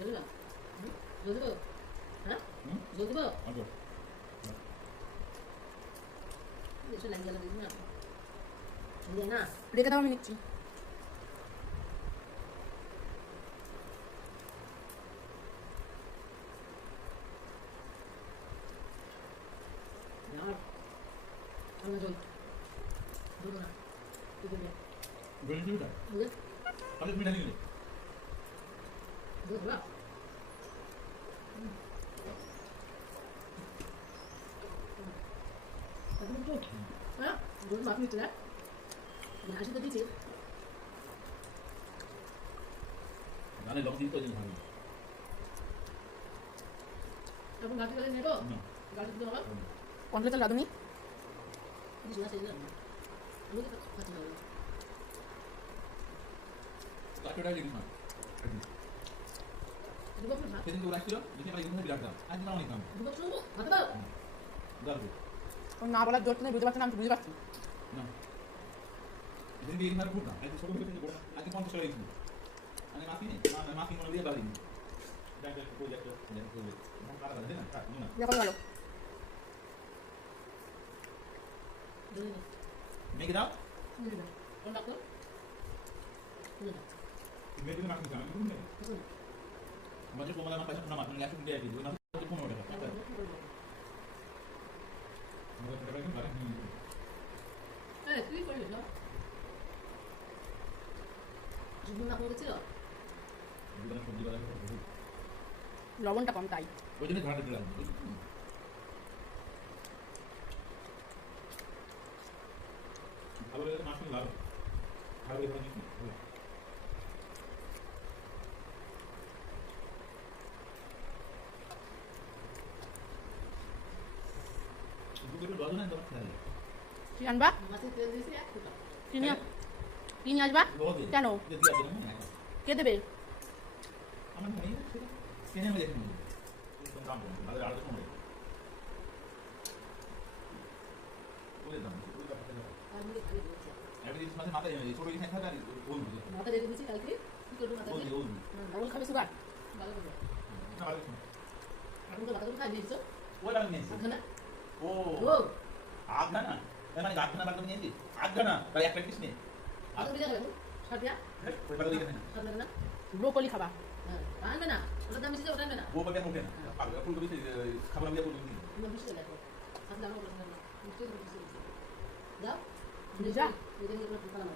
জল না জল দেবো হ্যাঁ জল দেবো আচ্ছা এসে লাইন জ্বালা দিবি না না রেখে দাও আমি নিচ্ছি আর আমরা জল দেবো না তুই দেবে গলি দিবি না বুঝলে তাহলে তুমি জানি বুঝলা এখন তো হ্যাঁ জল মাছ নিতে না ঘাসি তো দিচ্ছি জানি লং দিন তো দিন ভালো এখন ঘাসি গেলে নেবো ঘাসি দিতে হবে কন্ট্রোল চাল রাঁধুনি কিছু না সেই না আমি তো খাচ্ছি না কাটোটা দিন না দুটো না সেদিন তো রাখছিল দেখে পাই কিন্তু বিরাট দাম আজ না অনেক দাম দুটো শুনবো হাতে দাও দাঁড়াবো ওর না বলার জোর তুমি বুঝতে পারছো না আমি তো বুঝতে পারছি না এদিন দিয়ে মার ফুটা আজ ছোট থেকে বড় আজ 50 টাকা দিছি আমি মাফি মনে দিয়ে বাড়ি দেখো কই দেখো দেখো না কাটা দেন না কাট না দেখো ভালো মেকে দাও কোন ডাক্তার মেকে না কিন্তু আমি কোন আমাদের কোমলা না পয়সা না মাত্র 1 টাকা দিয়ে দিই না 15 টাকা আমাদের টাকা কিন্তু বাড়ি এই তুই করবি না জীবন না করে ছিল দুটো সবজি বাজার করে লবণটা কম তাই ওই জন্য ঘাটে দিলাম খাবারের মাছ লাভ খাবারের এখানে নিচ্ছি দুটো বাজু না দাও খাই কি আনবা মাছের তেল দিয়েছি এক ফোঁটা কি নিয়ে আসবা কেন কে দেবে আমার নেই কেন আমি দেখি দাম ভালো আর তো কমে ওই দাম ওই দাম আর মুড়ি খালি দিয়েছি এবারে এই মাঝে মাথায় ছোট জিনিস খাবে আর ওল দিবে মাথা রেখে দিয়েছি কালকে কি করবো মাথা ওল দিয়ে ওল ডাবল খাবে সুগার ভালো করে এটা ভালো এখন তো মাথা করে খাই দিয়েছো ওই দাম নেই ওখানে ও ও আগনা না মানে আগনা বাদ নিয়েছি আগনা তাই একটা পিস নেই আগে দিয়ে গেল সাদিয়া ওই বাদ দিয়ে না সাদিয়া না ব্রোকলি খাবা হ্যাঁ আনবে না ওটা দাম বেশি ওটা আনবে না ও বাদ ওঠে না আর ফুলকপি খাবার আমি ফুলকপি দিই তুমি বেশি লাগবে সাদিয়া আমরা বলতে না মিষ্টি বেশি দাও যা এদিকে পুরো ফুটা না